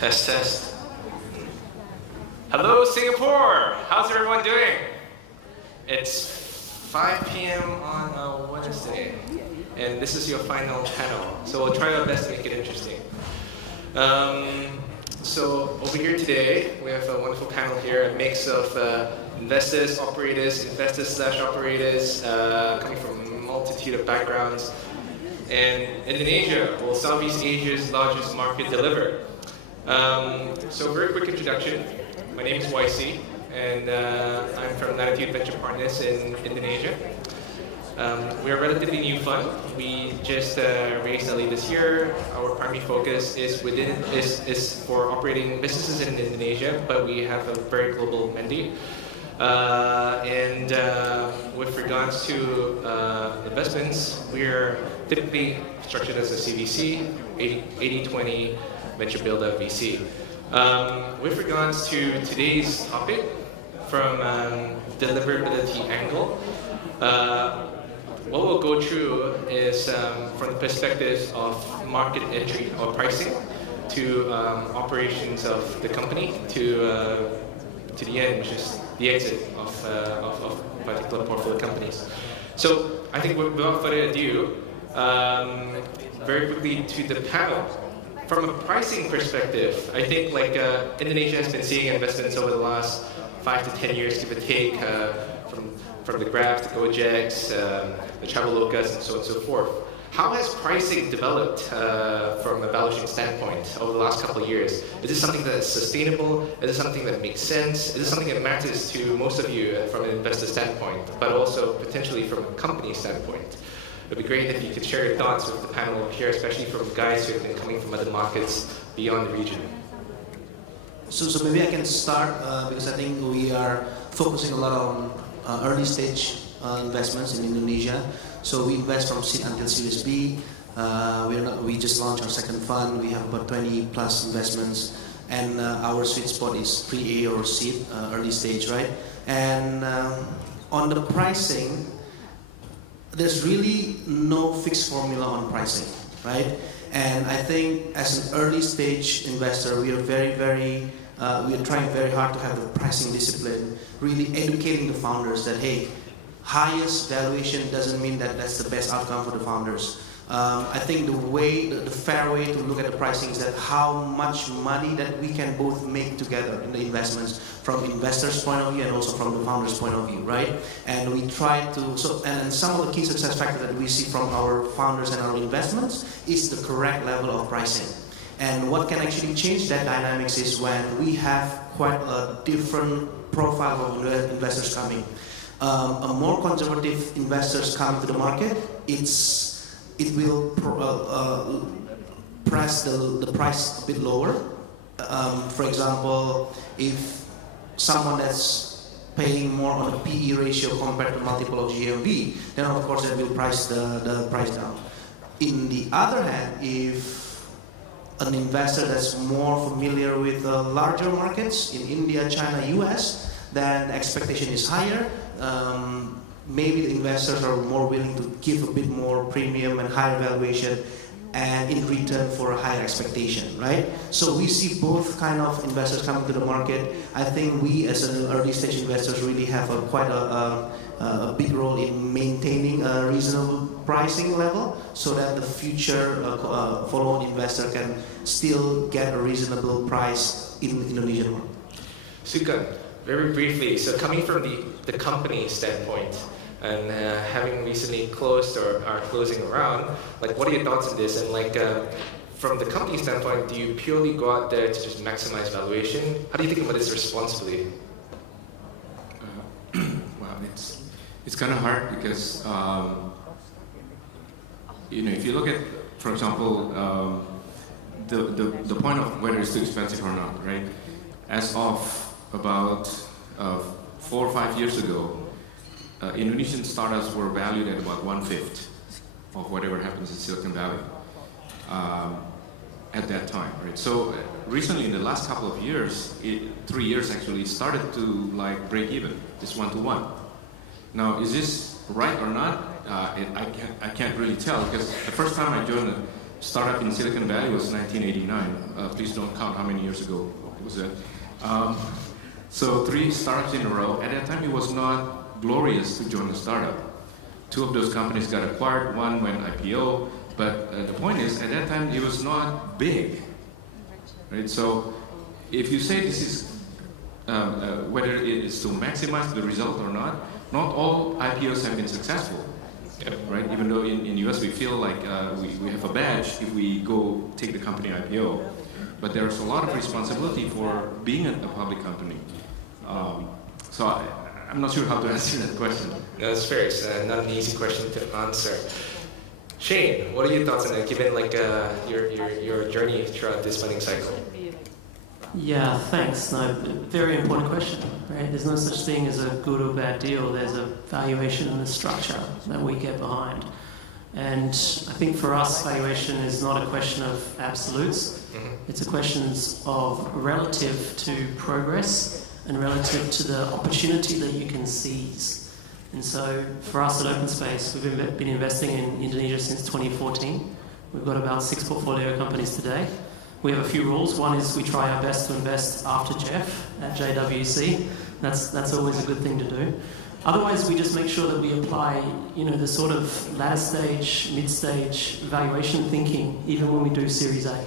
Test, test. Hello, Singapore! How's everyone doing? It's 5 p.m. on a Wednesday, and this is your final panel. So we'll try our best to make it interesting. So over here today, we have a wonderful panel here, a mix of investors, operators, investors/operators, coming from a multitude of backgrounds. And Indonesia, well, Southeast Asia's largest market deliverer. So very quick introduction. My name is YC, and I'm from Latitude Venture Partners in Indonesia. We're a relatively new fund. We just raised early this year. Our primary focus is for operating businesses in Indonesia, but we have a very global mandate. And with regards to investments, we're typically structured as a CVC, 80-20 venture builder VC. With regards to today's topic, from deliverability angle, what we'll go through is from the perspective of market entry or pricing to operations of the company to the end, which is the exit of particular portfolio companies. So I think without further ado, very quickly to the panel. From a pricing perspective, I think Indonesia has been seeing investments over the last 5 to 10 years, give or take, from the Grabs, the Gojeks, the Travelocas, and so on and so forth. How has pricing developed from a valuation standpoint over the last couple of years? Is this something that is sustainable? Is this something that makes sense? Is this something that matters to most of you from an investor standpoint, but also potentially from a company standpoint? It would be great if you could share your thoughts with the panel here, especially from guys who have been coming from other markets beyond the region. So maybe I can start because I think we are focusing a lot on early stage investments in Indonesia. So we invest from seed until Series B. We just launched our second fund. We have about 20 plus investments, and our sweet spot is pre-A or seed, early stage, right? And on the pricing, there's really no fixed formula on pricing, right? And I think as an early stage investor, we are we are trying very hard to have a pricing discipline, really educating the founders that, hey, highest valuation doesn't mean that that's the best outcome for the founders. I think the fair way to look at the pricing is that how much money that we can both make together in the investments from investors' point of view and also from the founders' point of view, right? And we try to, and some of the key success factors that we see from our founders and our investments is the correct level of pricing. And what can actually change that dynamics is when we have quite a different profile of investors coming. A more conservative investors come to the market, it will press the price a bit lower. For example, if someone that's paying more on a PE ratio compared to multiple of GMV, then of course that will price the price down. In the other hand, if an investor that's more familiar with larger markets in India, China, US, then the expectation is higher. Maybe the investors are more willing to give a bit more premium and higher valuation and in return for a higher expectation, right? So we see both kind of investors coming to the market. I think we as an early stage investors really have quite a big role in maintaining a reasonable pricing level so that the future follow-on investor can still get a reasonable price in the Indonesian market. Sukan, very briefly, so coming from the company standpoint, and having recently closed or are closing around, what are your thoughts on this? And from the company standpoint, do you purely go out there to just maximize valuation? How do you think about this responsibly? Well, it's kind of hard because if you look at, for example, the point of whether it's too expensive or not, right? As of about 4 or 5 years ago, Indonesian startups were valued at about 1/5 of whatever happens in Silicon Valley at that time, right? So recently, in the last couple of years, 3 years actually, started to break even, just 1-to-1. Now, is this right or not? I can't really tell because the first time I joined startup in Silicon Valley was 1989. Please don't count how many years ago it was that. So 3 startups in a row. At that time, it was not glorious to join a startup. 2 of those companies got acquired, 1 went IPO, but the point is, at that time, it was not big. Right? So if you say this is whether it is to maximize the result or not all IPOs have been successful. Yep. Right? Even though in US we feel like we have a badge if we go take the company IPO, but there's a lot of responsibility for being a public company. So I'm not sure how to answer that question. No, that's fair. It's not an easy question to answer. Shane, what are your thoughts on that, given like your journey throughout this funding cycle? Yeah, thanks. No, very important question, right? There's no such thing as a good or bad deal. There's a valuation and a structure that we get behind. And I think for us, valuation is not a question of absolutes. It's a question of relative to progress and relative to the opportunity that you can seize. And so for us at Openspace, we've been investing in Indonesia since 2014. We've got about 6 portfolio companies today. We have a few rules. One is we try our best to invest after Jeff at JWC. That's always a good thing to do. Otherwise, we just make sure that we apply, the sort of latter stage, mid-stage valuation thinking, even when we do Series A.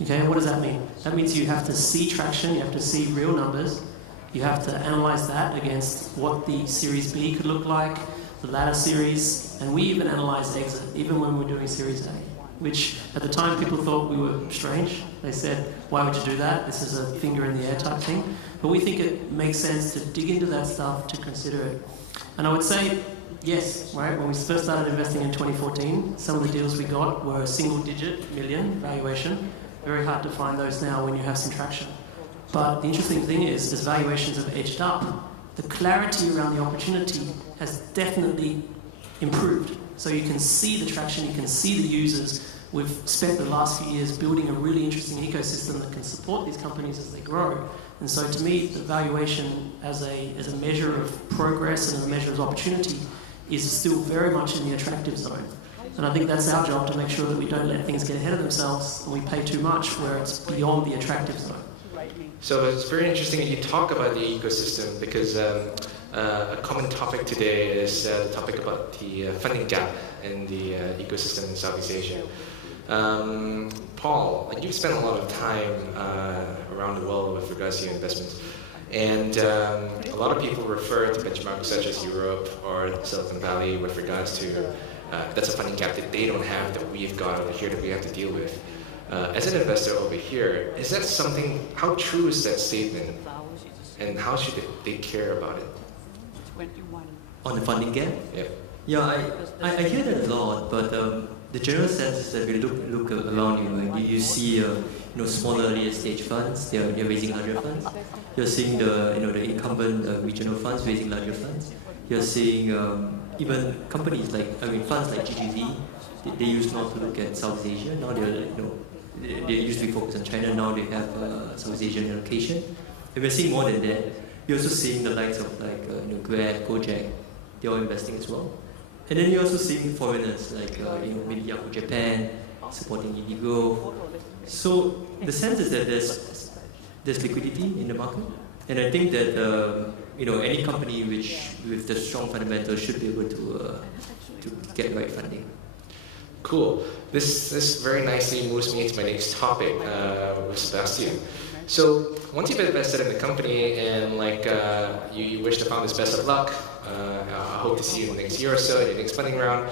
Okay, what does that mean? That means you have to see traction, you have to see real numbers, you have to analyze that against what the Series B could look like, the latter series, and we even analyze exit, even when we're doing Series A. Which at the time people thought we were strange. They said, why would you do that? This is a finger in the air type thing. But we think it makes sense to dig into that stuff, to consider it. And I would say, yes, right? When we first started investing in 2014, some of the deals we got were a single-digit million valuation. Very hard to find those now when you have some traction. But the interesting thing is, as valuations have edged up, the clarity around the opportunity has definitely improved. So you can see the traction, you can see the users. We've spent the last few years building a really interesting ecosystem that can support these companies as they grow. And so to me, the valuation as a measure of progress and a measure of opportunity is still very much in the attractive zone. And I think that's our job, to make sure that we don't let things get ahead of themselves and we pay too much where it's beyond the attractive zone. So it's very interesting that you talk about the ecosystem, because a common topic today is the topic about the funding gap in the ecosystem in Southeast Asia. Paul, you've spent a lot of time around the world with regards to your investments, and a lot of people refer to benchmarks such as Europe or Silicon Valley with regards to that's a funding gap that they don't have that we've got over here that we have to deal with. As an investor over here, is that something, how true is that statement, and how should they care about it? On the funding gap? Yeah. Yeah, I hear that a lot, but the general sense is that we look around you, and you see smaller earlier stage funds, they're raising larger funds. You're seeing the incumbent regional funds raising larger funds. You're seeing even companies funds like GGV, they used not to look at Southeast Asia. Now they used to be focused on China. Now they have Southeast Asian allocation. And we're seeing more than that. You're also seeing the likes of Grab, Gojek, they're all investing as well. And then you're also seeing foreigners like maybe Yahoo Japan supporting EDBI. So the sense is that there's liquidity in the market, and I think that any company with the strong fundamentals should be able to get right funding. Cool. This very nicely moves me into my next topic with Sebastien. So once you've invested in the company and you wish the founders best of luck, I hope to see you next year or so in your next funding round.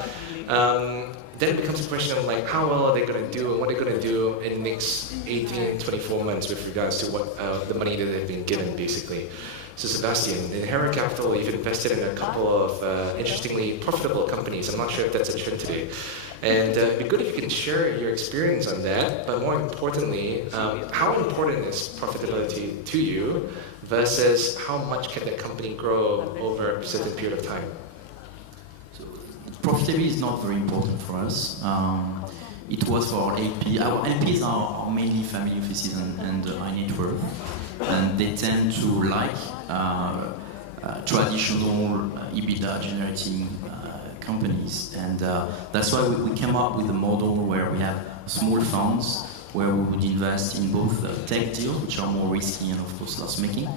Then it becomes a question of how well are they going to do and what they're going to do in the next 18, 24 months with regards to what the money that they've been given, basically. So Sebastien, in Hera Capital, you've invested in a couple of interestingly profitable companies. I'm not sure if that's a trend today. And it'd be good if you can share your experience on that, but more importantly, how important is profitability to you versus how much can the company grow over a certain period of time? So, profitability is not very important for us. It was for our LP. Our LPs are mainly family offices and high net worth, and they tend to like traditional EBITDA generating companies, and that's why we came up with a model where we have small funds where we would invest in both tech deals, which are more risky and of course loss-making,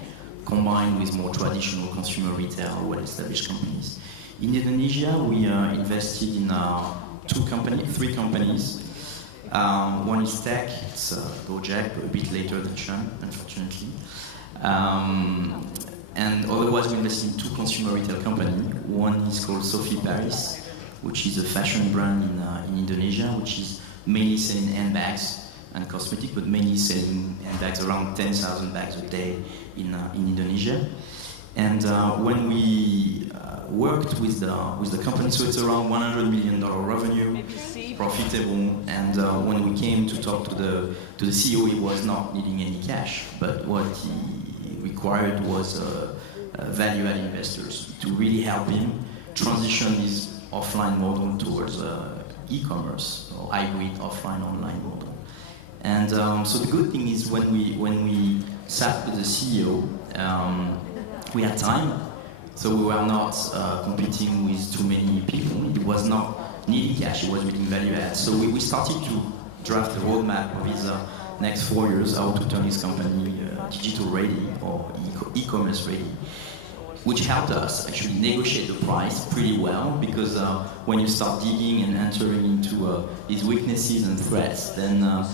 combined with more traditional consumer retail or well-established companies. In Indonesia, we invested in three companies. One is tech, it's Gojek, but a bit later than Chun, unfortunately. And otherwise, we invested in two consumer retail companies. One is called Sophie Paris, which is a fashion brand in Indonesia, which is mainly selling handbags and cosmetics, but mainly selling handbags, around 10,000 bags a day in Indonesia. And when we worked with the company, so it's around $100 million revenue, profitable. And when we came to talk to the CEO, he was not needing any cash, but what he required was value-add investors to really help him transition his offline model towards e-commerce or hybrid offline-online model. And so the good thing is when we sat with the CEO, we had time, so we were not competing with too many people. It was not needing cash, it was needing value add. So we started to draft the roadmap of his next 4 years, how to turn his company digital ready or e-commerce ready, which helped us actually negotiate the price pretty well, because when you start digging and entering into his weaknesses and threats, then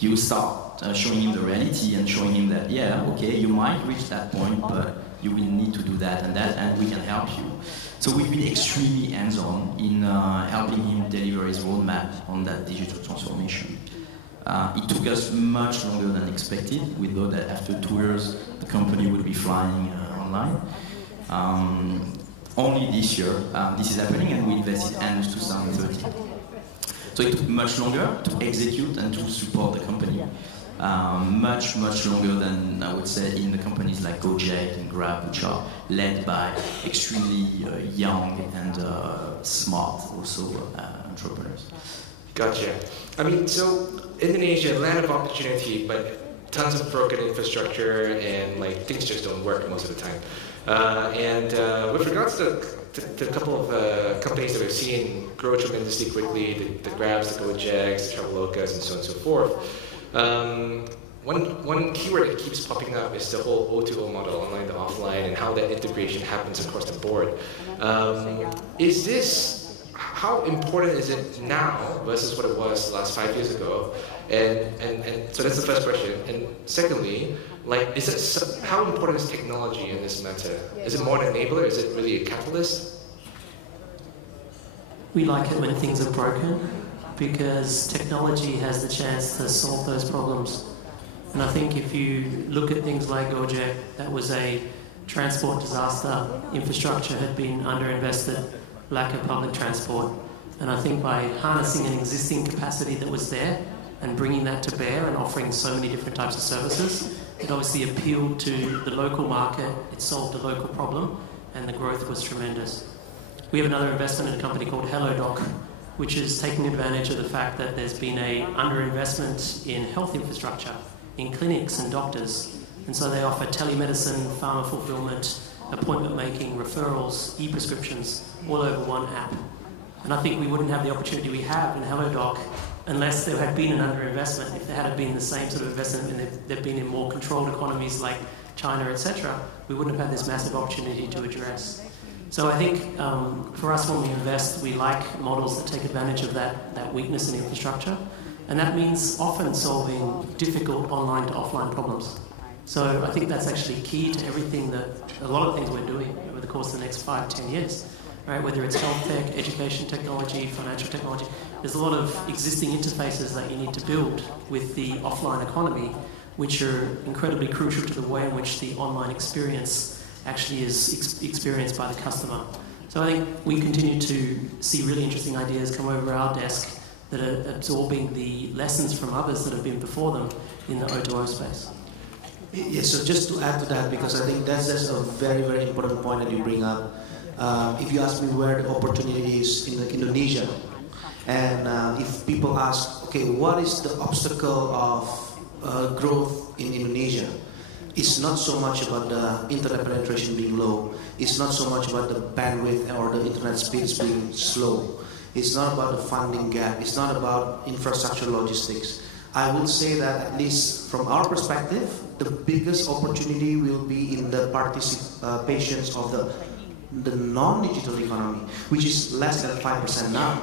you start showing him the reality and showing him that, yeah, okay, you might reach that point, but you will need to do that, and we can help you. So we've been extremely hands-on in helping him deliver his roadmap on that digital transformation. It took us much longer than expected. We thought that after 2 years, the company would be flying online. Only this year, this is happening, and we invested end of 2013. So it took much longer to execute and to support the company. Much longer than, I would say, in the companies like Gojek and Grab, which are led by extremely young and smart also entrepreneurs. Gotcha. I mean, so Indonesia, land of opportunity, but tons of broken infrastructure, and like things just don't work most of the time. With regards to a couple of companies that we've seen grow tremendously quickly, the Grabs, the Gojeks, the Travelocas, and so on and so forth. One keyword that keeps popping up is the whole O2O model, online to offline, and how that integration happens across the board. How important is it now versus what it was last 5 years ago? And so that's the first question. And secondly, like, how important is technology in this matter? Is it more an enabler? Is it really a catalyst? We like it when things are broken, because technology has the chance to solve those problems. And I think if you look at things like Gojek, that was a transport disaster. Infrastructure had been underinvested, lack of public transport. And I think by harnessing an existing capacity that was there and bringing that to bear and offering so many different types of services, it obviously appealed to the local market, it solved a local problem, and the growth was tremendous. We have another investment in a company called HelloDoc, which is taking advantage of the fact that there's been a underinvestment in health infrastructure, in clinics and doctors. And so they offer telemedicine, pharma fulfillment, appointment making, referrals, e-prescriptions, all over one app. And I think we wouldn't have the opportunity we have in HelloDoc unless there had been an underinvestment. If there had been the same sort of investment and they've been in more controlled economies like China, etc., we wouldn't have had this massive opportunity to address. So I think for us, when we invest, we like models that take advantage of that weakness in infrastructure. And that means often solving difficult online to offline problems. So I think that's actually key to everything a lot of things we're doing over the course of the next 5-10 years. Right? Whether it's health tech, education technology, financial technology, there's a lot of existing interfaces that you need to build with the offline economy, which are incredibly crucial to the way in which the online experience actually is experienced by the customer. So I think we continue to see really interesting ideas come over our desk that are absorbing the lessons from others that have been before them in the O2O space. Yes, so just to add to that, because I think that's a very, very important point that you bring up. If you ask me where the opportunity is in Indonesia, and if people ask, okay, what is the obstacle of growth in Indonesia? It's not so much about the internet penetration being low. It's not so much about the bandwidth or the internet speeds being slow. It's not about the funding gap. It's not about infrastructure logistics. I will say that, at least from our perspective, the biggest opportunity will be in the participation of the non-digital economy, which is less than 5% now.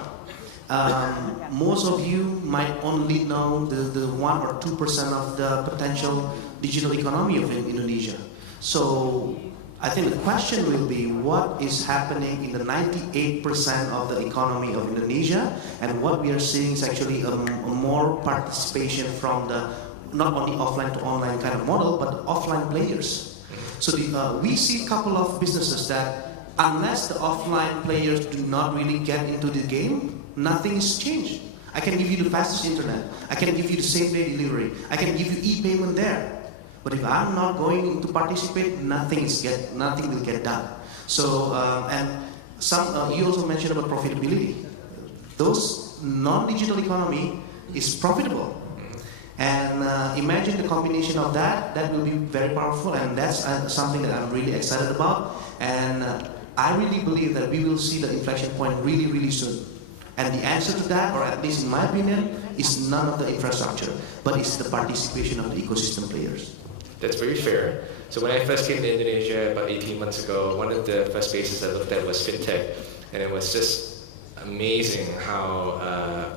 Most of you might only know the 1 or 2% of the potential digital economy of Indonesia. So I think the question will be, what is happening in the 98% of the economy of Indonesia, and what we are seeing is actually a more participation from the not only offline to online kind of model, but offline players. So we see a couple of businesses that, unless the offline players do not really get into the game, nothing is changed. I can give you the fastest internet. I can give you the same-day delivery. I can give you e-payment there. But if I'm not going to participate, nothing will get done. So, and you also mentioned about profitability. Those non-digital economy is profitable. And imagine the combination of that will be very powerful, and that's something that I'm really excited about. And I really believe that we will see the inflection point really, really soon. And the answer to that, or at least in my opinion, is none of the infrastructure, but it's the participation of the ecosystem players. That's very fair. So when I first came to Indonesia about 18 months ago, one of the first spaces I looked at was Fintech, and it was just amazing how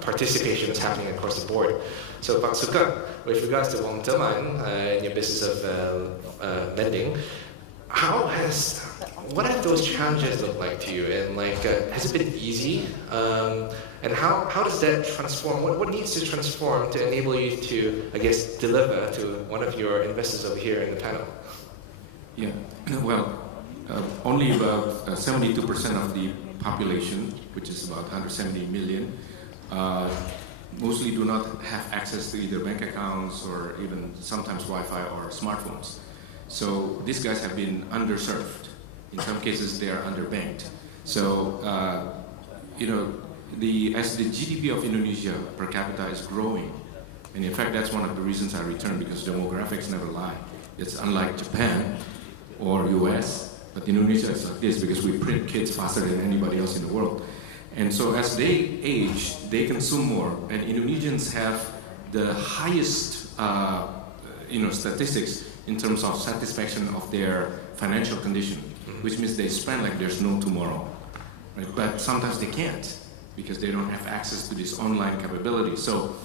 participation was happening across the board. So Pak Sukan, with regards to UangTeman in your business of lending, what have those challenges looked like to you? And has it been easy? And how does that transform? What needs to transform to enable you to, I guess, deliver to one of your investors over here in the panel? Yeah, well, only about 72% of the population, which is about 170 million, mostly do not have access to either bank accounts or even sometimes Wi-Fi or smartphones. So these guys have been underserved. In some cases, they are underbanked. So, as the GDP of Indonesia per capita is growing, and in fact, that's one of the reasons I returned, because demographics never lie. It's unlike Japan or US, but Indonesia is like this because we print kids faster than anybody else in the world. And so as they age, they consume more, and Indonesians have the highest, statistics in terms of satisfaction of their financial condition, which means they spend like there's no tomorrow, right? But sometimes they can't because they don't have access to this online capability. So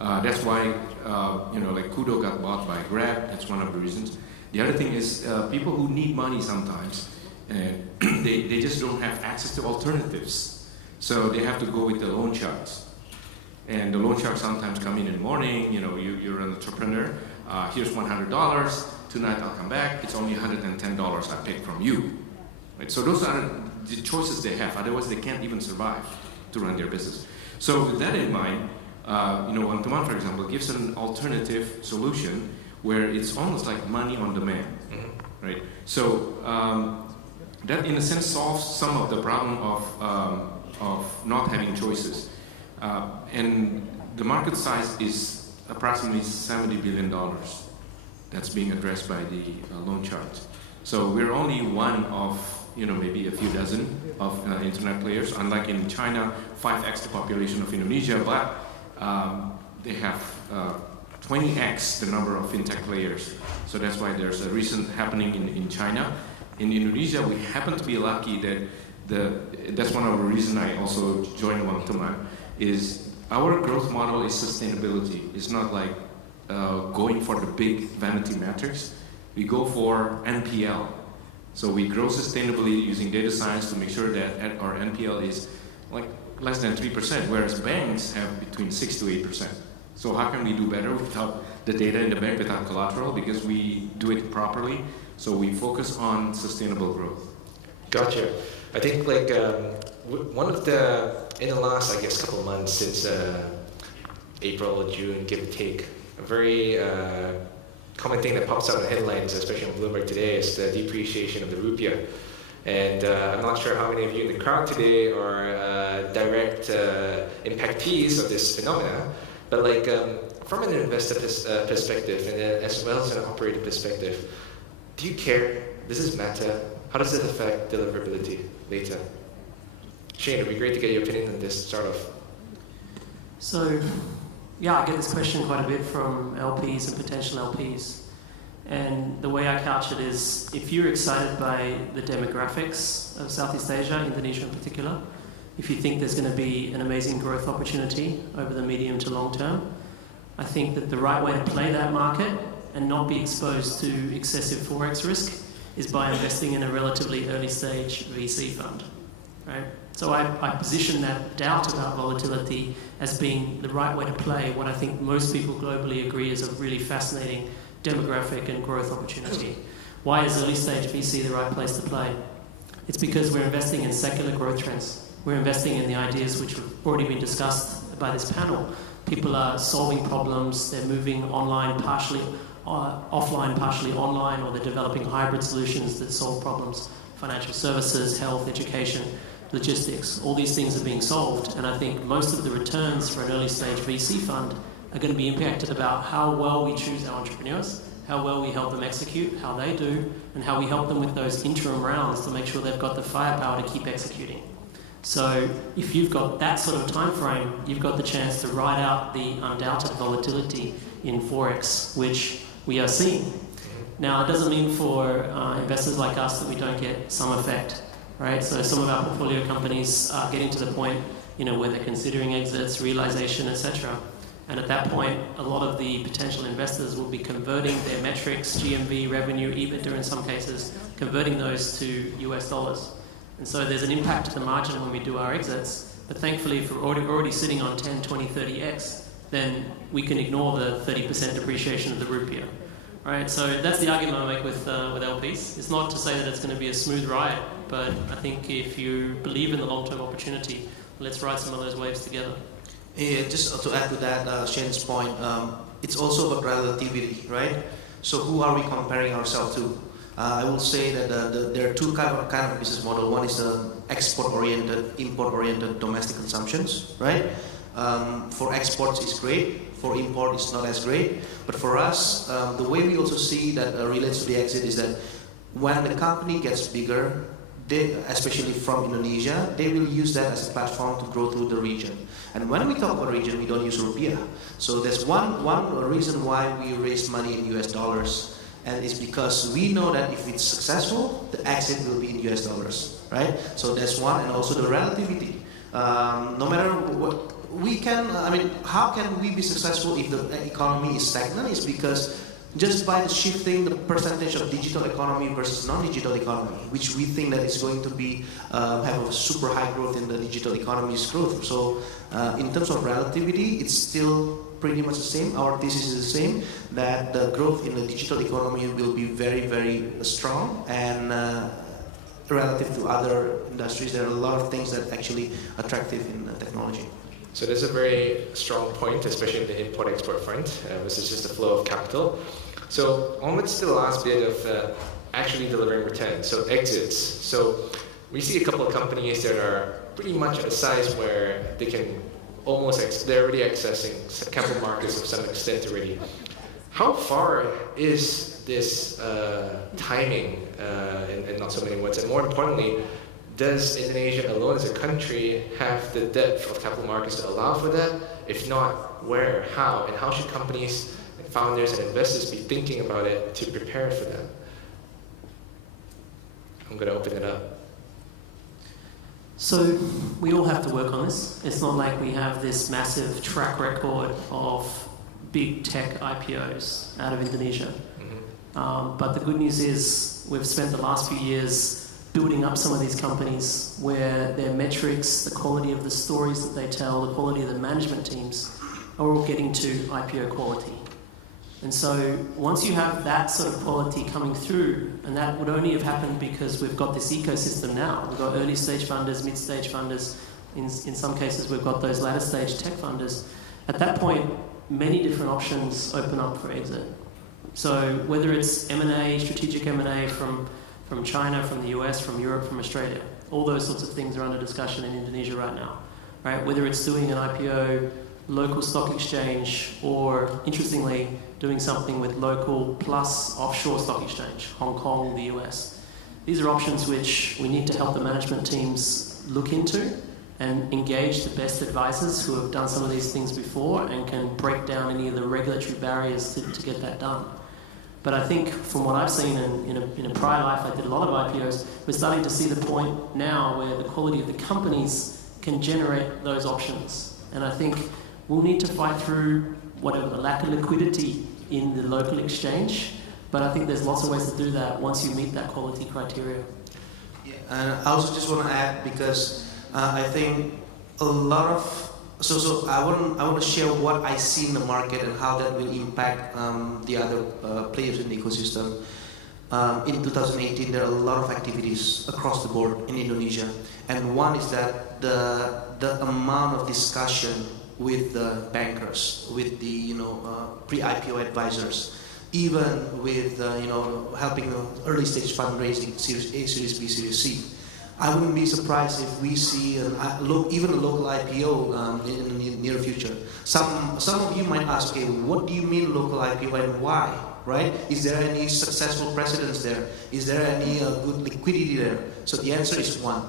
that's why, Guillaud got bought by Grab. That's one of the reasons. The other thing is people who need money sometimes, they just don't have access to alternatives. So they have to go with the loan sharks. And the loan sharks sometimes come in the morning, you're an entrepreneur, here's $100, tonight I'll come back, it's only $110 I take from you. Right? So those are the choices they have, otherwise they can't even survive to run their business. So with that in mind, UangTeman, for example, gives an alternative solution where it's almost like money on demand, right? So that in a sense solves some of the problem of not having choices. And the market size is approximately $70 billion that's being addressed by the loan sharks. So we're only one of maybe a few dozen of internet players. Unlike in China, 5x the population of Indonesia, but they have 20x the number of fintech players. So that's why there's a recent happening in China. In Indonesia, we happen to be lucky that that's one of the reasons I also joined UangTeman, is our growth model is sustainability. It's not like going for the big vanity metrics. We go for NPL. So we grow sustainably using data science to make sure that our NPL is like less than 3%, whereas banks have between 6 to 8%. So how can we do better without the data in the bank, without collateral? Because we do it properly. So we focus on sustainable growth. Gotcha. I think one of in the last, I guess, couple of months since April or June, give or take, a very common thing that pops out in the headlines, especially on Bloomberg today, is the depreciation of the rupiah. And I'm not sure how many of you in the crowd today are direct impactees of this phenomena, but from an investor perspective and as well as an operator perspective, do you care? Does this matter? How does it affect deliverability later? Shane, it'd be great to get your opinion on this start off. So, yeah, I get this question quite a bit from LPs and potential LPs. And the way I couch it is, if you're excited by the demographics of Southeast Asia, Indonesia in particular, if you think there's going to be an amazing growth opportunity over the medium to long term, I think that the right way to play that market and not be exposed to excessive forex risk is by investing in a relatively early stage VC fund, right? So I position that doubt about volatility as being the right way to play what I think most people globally agree is a really fascinating demographic and growth opportunity. Why is early stage VC the right place to play? It's because we're investing in secular growth trends. We're investing in the ideas which have already been discussed by this panel. People are solving problems, they're moving online partially, offline partially online, or they're developing hybrid solutions that solve problems. Financial services, health, education, logistics, all these things are being solved, and I think most of the returns for an early stage VC fund are going to be impacted about how well we choose our entrepreneurs, how well we help them execute, how they do, and how we help them with those interim rounds to make sure they've got the firepower to keep executing. So if you've got that sort of time frame, you've got the chance to ride out the undoubted volatility in Forex, which we are seeing. Now, it doesn't mean for investors like us that we don't get some effect, right? So some of our portfolio companies are getting to the point, where they're considering exits, realization, etc. And at that point, a lot of the potential investors will be converting their metrics, GMV, revenue, EBITDA in some cases, converting those to US dollars. And so there's an impact to the margin when we do our exits. But thankfully, if we're already sitting on 10, 20, 30x, then we can ignore the 30% depreciation of the rupiah. Right? So that's the argument I make with LPs. It's not to say that it's going to be a smooth ride, but I think if you believe in the long-term opportunity, let's ride some of those waves together. Yeah, just to add to that, Shane's point, it's also about relativity, right? So who are we comparing ourselves to? I will say that there are two kind of business model. One is the export-oriented, import-oriented domestic consumptions, right? For exports, it's great. For import, it's not as great. But for us, the way we also see that relates to the exit is that when the company gets bigger, they, especially from Indonesia, they will use that as a platform to grow through the region. And when we talk about region, we don't use rupiah. So there's one reason why we raise money in US dollars, and it's because we know that if it's successful, the exit will be in US dollars, right? So that's one, and also the relativity. No matter what we can, how can we be successful if the economy is stagnant? It's because just by shifting the percentage of digital economy versus non-digital economy, which we think that is going to be have a super high growth in the digital economy's growth. So in terms of relativity, it's still pretty much the same. Our thesis is the same, that the growth in the digital economy will be very, very strong, and relative to other industries, there are a lot of things that are actually attractive in technology. So there's a very strong point, especially in the import-export front, which is just the flow of capital. So onwards to the last bit of actually delivering returns, so exits. So we see a couple of companies that are pretty much at a size where they can almost, they're already accessing capital markets to some extent already. How far is this timing, in not so many words, and more importantly, does Indonesia alone as a country have the depth of capital markets to allow for that? If not, where, how, and how should companies, and founders, and investors be thinking about it to prepare for that? I'm going to open it up. So we all have to work on this. It's not like we have this massive track record of big tech IPOs out of Indonesia. Mm-hmm. But the good news is we've spent the last few years building up some of these companies where their metrics, the quality of the stories that they tell, the quality of the management teams are all getting to IPO quality. And so once you have that sort of quality coming through, and that would only have happened because we've got this ecosystem now. We've got early stage funders, mid stage funders, in some cases we've got those latter stage tech funders. At that point, many different options open up for exit. So whether it's M&A, strategic M&A from China, from the US, from Europe, from Australia. All those sorts of things are under discussion in Indonesia right now, right? Whether it's doing an IPO, local stock exchange, or interestingly, doing something with local plus offshore stock exchange, Hong Kong, the US. These are options which we need to help the management teams look into and engage the best advisors who have done some of these things before and can break down any of the regulatory barriers to get that done. But I think from what I've seen in a prior life, I did a lot of IPOs, we're starting to see the point now where the quality of the companies can generate those options. And I think we'll need to fight through whatever the lack of liquidity in the local exchange, but I think there's lots of ways to do that once you meet that quality criteria. Yeah, and I also just want to add, because I think a lot of so I want to share what I see in the market and how that will impact the other players in the ecosystem. In 2018, there are a lot of activities across the board in Indonesia, and one is that the amount of discussion with the bankers, with the pre-IPO advisors, even with helping early stage fundraising, Series A, Series B, Series C. I wouldn't be surprised if we see even a local IPO in the near future. Some of you might ask, okay, what do you mean local IPO and why? Right? Is there any successful precedents there? Is there any good liquidity there? So the answer is one.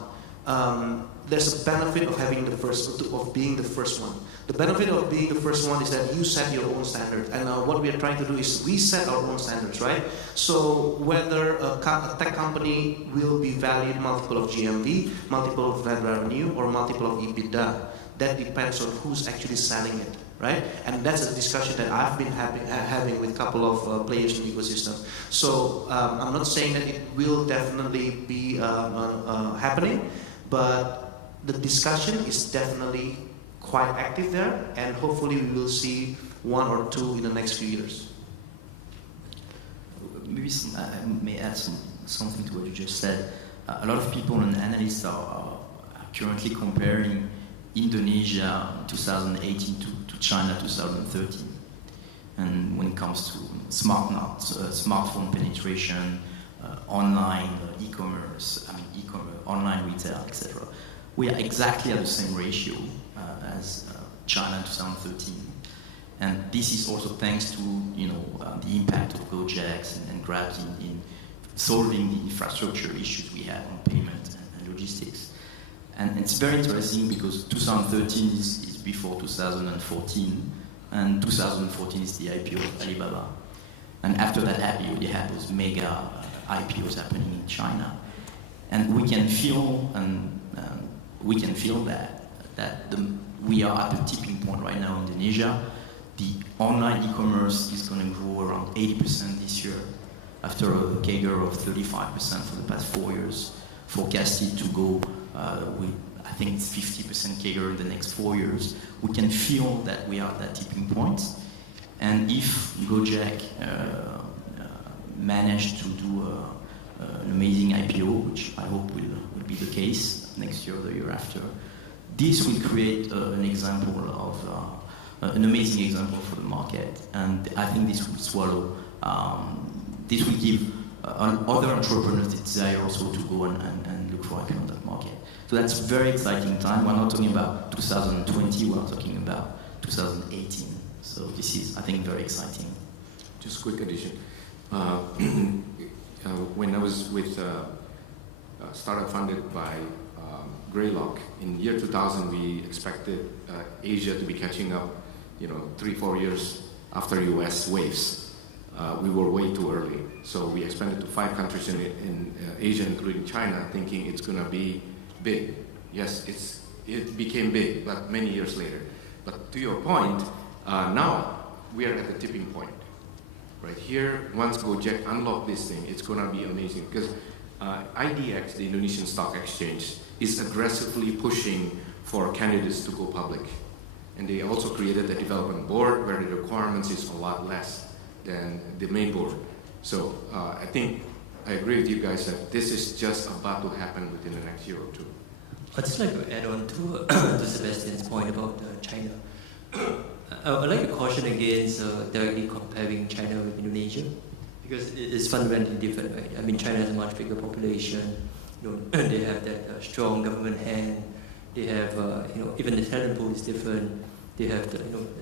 There's a benefit of being the first one. The benefit of being the first one is that you set your own standard, and what we are trying to do is we set our own standards, right? So whether a tech company will be valued multiple of GMV, multiple of net revenue, or multiple of EBITDA, that depends on who's actually selling it, right? And that's a discussion that I've been having with a couple of players in the ecosystem. So I'm not saying that it will definitely be happening, but the discussion is definitely quite active there, and hopefully we will see one or two in the next few years. Maybe I may add something to what you just said. A lot of people and analysts are currently comparing Indonesia 2018 to China 2013. And when it comes to smartphone penetration, online e-commerce, online retail, etc., we are exactly at the same ratio as China 2013. And this is also thanks to the impact of Gojek and Grab in solving the infrastructure issues we have on payment and logistics. And it's very interesting because 2013 is before 2014, and 2014 is the IPO of Alibaba. And after that IPO, they had those mega IPOs happening in China. And we can feel that we are at the tipping point right now in Indonesia. The online e-commerce is going to grow around 80% this year, after a CAGR of 35% for the past 4 years, forecasted to go with, I think it's 50% CAGR in the next 4 years. We can feel that we are at that tipping point. And if Gojek managed to do an amazing IPO, which I hope will be the case next year or the year after, this will create an example of an amazing example for the market, and I think this will swallow. This will give other entrepreneurs the desire also to go and look for IPO on that market. So that's a very exciting time. We're not talking about 2020. We're talking about 2018. So this is, I think, very exciting. Just a quick addition. When I was with a startup funded by Guillaud, in year 2000, we expected Asia to be catching up, 3-4 years after US waves. We were way too early. So we expanded to 5 countries in Asia, including China, thinking it's going to be big. Yes, it became big, but many years later. But to your point, now we are at the tipping point. Right here, once Gojek unlock this thing, it's going to be amazing, because IDX, the Indonesian Stock Exchange, is aggressively pushing for candidates to go public. And they also created a development board where the requirements is a lot less than the main board. So I think I agree with you guys that this is just about to happen within the next year or two. I'd just like to add on to Sebastian's point about China. I'd like to caution against directly comparing China with Indonesia, because it's fundamentally different, right? I mean, China has a much bigger population. They have that strong government hand. They have, even the talent pool is different. They have the,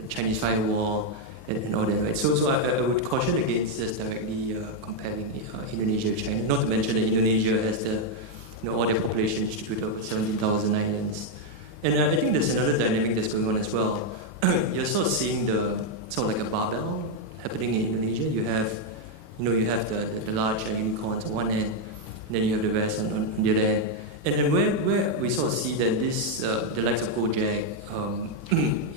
Chinese firewall and all that, right? So I would caution against just directly comparing Indonesia with China. Not to mention that Indonesia has the all their population distributed over 17,000 islands. And I think there's another dynamic that's going on as well. You're sort of seeing the sort of like a barbell happening in Indonesia. You have the large unicorns on one end, and then you have the rest on the other end. And then where we sort of see that this, the likes of Gojek,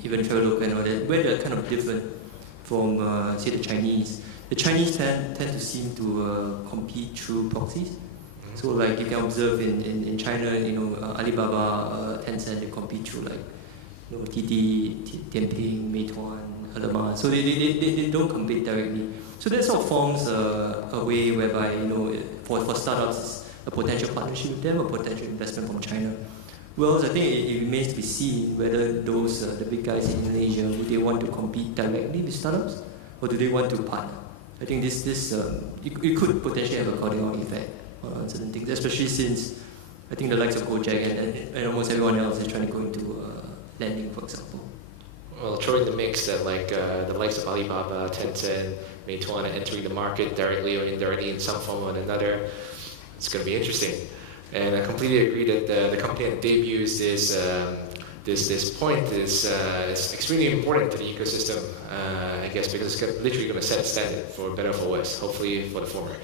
even Traveloka and all that, where they're kind of different from, say, the Chinese. The Chinese tend to seem to compete through proxies. So like you can observe in China, Alibaba, Tencent, they compete through like, Didi, Dianping, Meituan, Ele.me. So they don't compete directly. So that sort of forms a way whereby, for startups, a potential partnership with them, a potential investment from China. Well, I think it remains to be seen whether those, the big guys in Indonesia, do they want to compete directly with startups, or do they want to partner? I think it could potentially have a correlating effect on certain things, especially since I think the likes of Gojek and almost everyone else is trying to go into lending, for example. Well, throwing the mix that like the likes of Alibaba, Tencent, Meituan are entering the market directly or indirectly in some form or another, it's going to be interesting. And I completely agree that the company that debuts this point is extremely important to the ecosystem, I guess, because it's literally going to set a standard for better or for worse, hopefully for the former.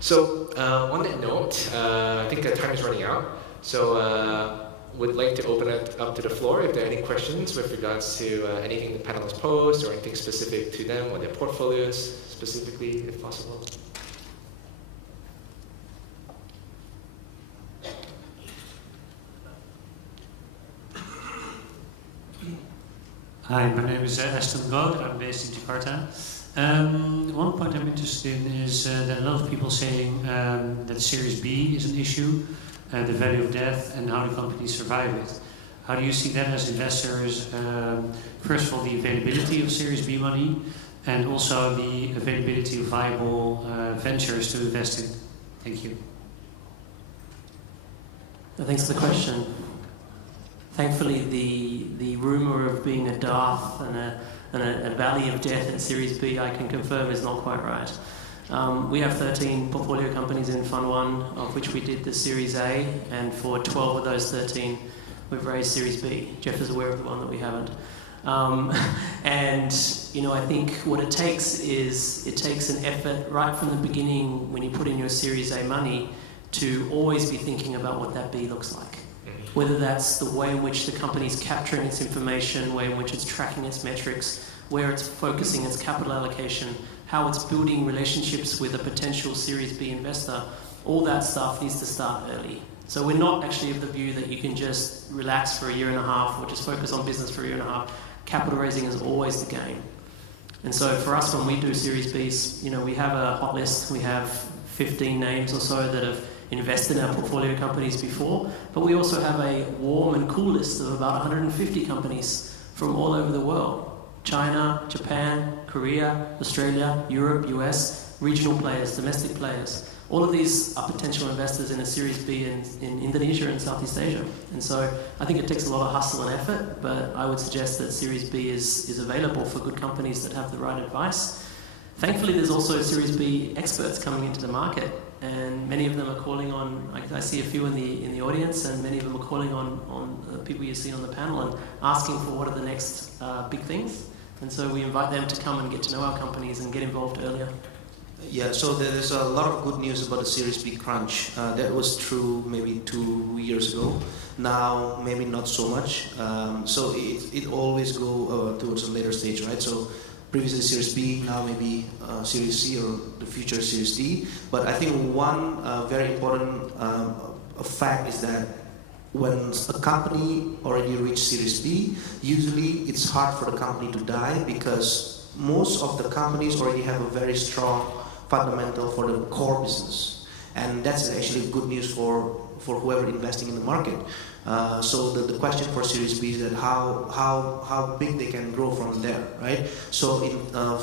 So on that note, I think time is running out. So would like to open it up to the floor if there are any questions with regards to anything the panelists posed or anything specific to them or their portfolios specifically, if possible. Hi, my name is Aston God. I'm based in Jakarta. One point I'm interested in is that a lot of people saying that Series B is an issue, the value of death, and how the companies survive it. How do you see that as investors? First of all, the availability of Series B money, and also the availability of viable ventures to invest in. Thank you. Thanks for the question. Thankfully, the rumor of being a death and a valley of death at Series B, I can confirm, is not quite right. We have 13 portfolio companies in Fund 1, of which we did the Series A, and for 12 of those 13, we've raised Series B. Jeff is aware of the one that we haven't. And I think what it takes an effort right from the beginning when you put in your Series A money to always be thinking about what that B looks like. Whether that's the way in which the company is capturing its information, the way in which it's tracking its metrics, where it's focusing its capital allocation, how it's building relationships with a potential Series B investor, all that stuff needs to start early. So we're not actually of the view that you can just relax for a year and a half or just focus on business for a year and a half. Capital raising is always the game. And so for us, when we do Series Bs, we have a hot list. We have 15 names or so that have invested in our portfolio companies before, but we also have a warm and cool list of about 150 companies from all over the world. China, Japan, Korea, Australia, Europe, US, regional players, domestic players. All of these are potential investors in a Series B in Indonesia and Southeast Asia. And so I think it takes a lot of hustle and effort, but I would suggest that Series B is available for good companies that have the right advice. Thankfully, there's also Series B experts coming into the market, and many of them are calling on, I see a few in the audience, and many of them are calling on the people you see on the panel and asking for what are the next big things. And so we invite them to come and get to know our companies and get involved earlier. Yeah, so there's a lot of good news about the Series B crunch. That was true maybe 2 years ago. Now, maybe not so much. So it always go towards a later stage, right? So previously Series B, now maybe Series C or the future Series D. But I think one very important fact is that when a company already reached Series B, usually it's hard for the company to die because most of the companies already have a very strong fundamental for the core business. And that's actually good news for whoever investing in the market. So the question for Series B is that how big they can grow from there, right? So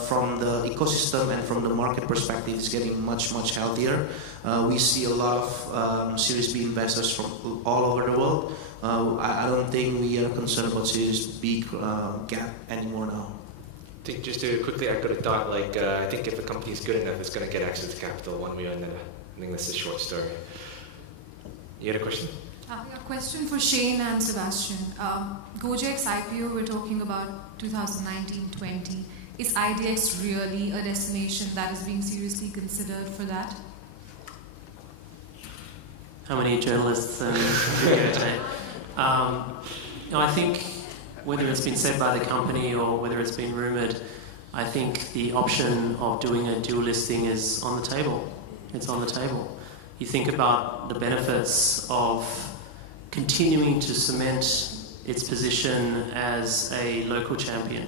from the ecosystem and from the market perspective, it's getting much healthier. We see a lot of Series B investors from all over the world. I don't think we are concerned about Series B gap anymore now. I think just to quickly echo the thought, I think if a company is good enough, it's going to get access to capital one way or another. I think that's the short story. You had a question? A question for Shane and Sebastien. Gojek's IPO, we're talking about 2019-20. Is IDX really a destination that is being seriously considered for that? How many journalists and video today? I think whether it's been said by the company or whether it's been rumoured, I think the option of doing a dual listing is on the table. It's on the table. You think about the benefits of continuing to cement its position as a local champion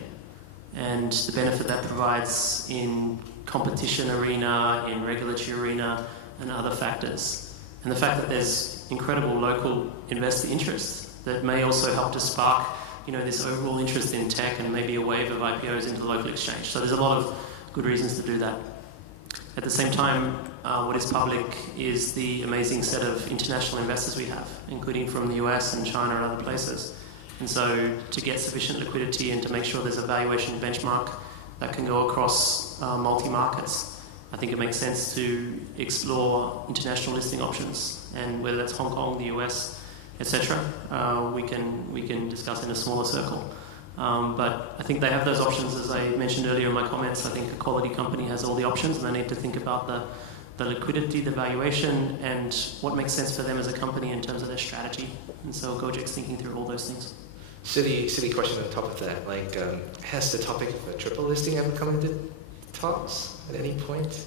and the benefit that provides in competition arena, in regulatory arena, and other factors. And the fact that there's incredible local investor interest that may also help to spark, this overall interest in tech and maybe a wave of IPOs into the local exchange. So there's a lot of good reasons to do that. At the same time, what is public is the amazing set of international investors we have, including from the US and China and other places. And so to get sufficient liquidity and to make sure there's a valuation benchmark that can go across multi-markets, I think it makes sense to explore international listing options. And whether that's Hong Kong, the US, etc., we can discuss in a smaller circle. But I think they have those options, as I mentioned earlier in my comments. I think a quality company has all the options, and they need to think about the liquidity, the valuation, and what makes sense for them as a company in terms of their strategy. And so Gojek's thinking through all those things. Silly question on top of that. Has the topic of a triple listing ever come into talks at any point?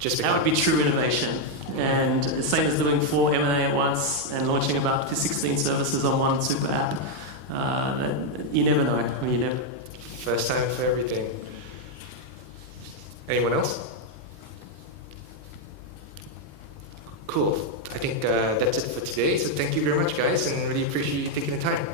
That would be true innovation. And the same as doing 4 M&A at once and launching about 16 services on one super app. You never know. First time for everything. Anyone else? Cool. I think that's it for today. So thank you very much, guys, and really appreciate you taking the time.